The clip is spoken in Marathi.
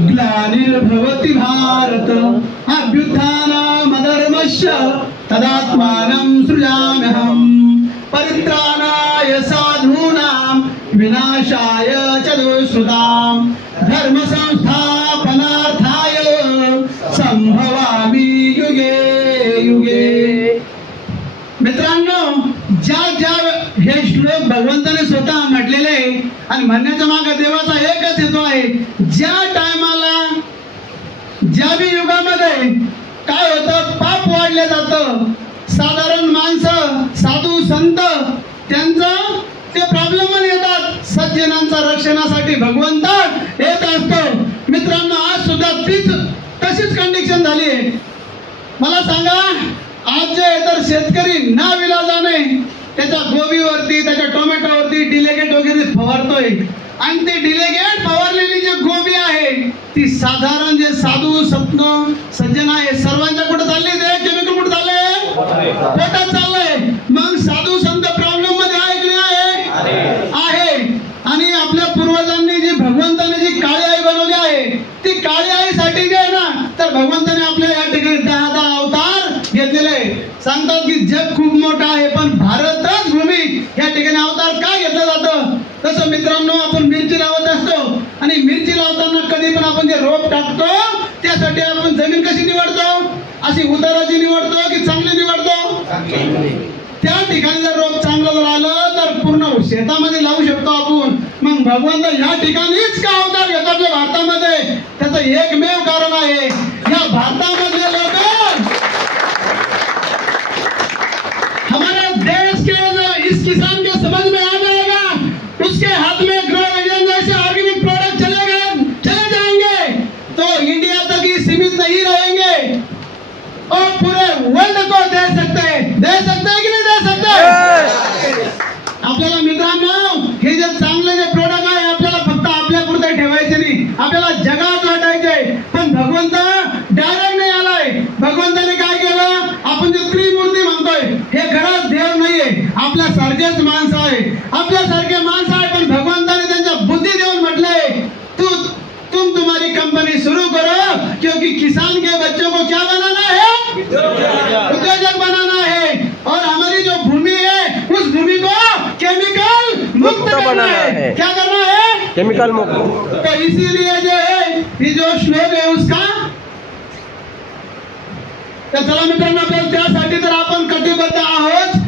ग्लानिर्भवति भारत अभ्युत्थानमधर्मस्य तदात्मानं सृजाम्यहम् परित्राणाय साधूनां विनाशाय च दुष्कृतां धर्म संस्थापनार्थाय संभवामि युगे युगे। मित्रांनो, ज्या हे श्लोक भगवंताने स्वतः म्हटलेले आणि म्हणण्याच्या मागे देवाचा एकच हेतू आहे। ज्या टायमाला ज्या बी युगामध्ये काय होतं, पाप वाढले जातं, साधारण माणसं साधू संत त्यांचा ते प्रॉब्लेम येतात, सज्जनांच्या रक्षणासाठी भगवंत येत असतो। मित्रांनो, आज सुद्धा तशीच कंडिशन झाली आहे। मला सांगा, आज जे तर शेतकरी नाविलाजाने त्याच्या गोबीवरती त्याच्या टोमॅटोवरती डिलेगेट वगैरे फवारतोय आणि ते डिलेगेट फवारलेली जी गोबी आहे ती साधारण जे साधू संत सज्जन आहे सर्वांच्या कुठे चालले, ते केमिकल कुठे चालले, पोटात चाललंय। मग साधू संत प्रॉब्लेम मध्ये आहे की नाही आहे। आणि आपल्या पूर्वजांनी जी भगवंताने जी काळी आई बनवली आहे ती काळी आईसाठी जे आहे ना, तर भगवंताने आपल्या या ठिकाणी 10 अवतार घेतलेले आहे। सांगतात की जग खूप मोठा आहे पण भारतच भूमी या ठिकाणी अवतार का घेतलं जातं। तसं मित्रांनो, आपण मिरची लावत असतो आणि मिरची लावताना कधी पण आपण जे रोप टाकतो त्यासाठी आपण जमीन कशी निवडतो, अशी उताराची निवडतो की चांगली निवडतो। त्या ठिकाणी जर रोप चांगलं जर आलं तर पूर्ण शेतामध्ये लावू शकतो आपण। मग भगवंत या ठिकाणीच का अवतार घेतो आपल्या भारतामध्ये, त्याचं एकमेव कारण आहे, या भारतामधले लोक हमारे देश के इस किसान के समझ में आ जाएगा, उसके हाथ में ग्रो विजन जैसे ऑर्गेनिक प्रोडक्ट चले जाएंगे तो इंडिया तक ही सीमित नहीं रहेंगे और पूरे वर्ल्ड को दे सकते हैं कि नहीं दे सकते। आपल्याला मित्रांनो, हे जे चांगले जे प्रोडक्ट आहे आपल्याला फक्त आपल्या पुरते ठेवायचे नाही, आपल्याला जगात वाटायचे। पण भगवंत डायरेक्ट नाही आलाय। भगवंताने काय केलं, आपण जे त्रिमूर्ती म्हणतोय हे खरंच देव नाहीये, आपल्यासारखेच माणसं आहे, आपल्यासारखे माणसं आहे। पण भगवंताने त्यांच्या बुद्धी देऊन म्हटले, तुम तुम्हारी कंपनी शुरू करो क्योंकि किसान के बच्चों को क्या बनाना है, उद्योजक बनाना है। और हमारी जो भूमि है उस भूमि को केमिकल मुक्त करना है। क्या करना है, केमिकल मुक्त। तो इसीलिए जो है ये जो श्लोक है उसका तर चला मित्रांनो, आपल्याला त्यासाठी तर आपण कटिबद्ध आहोत।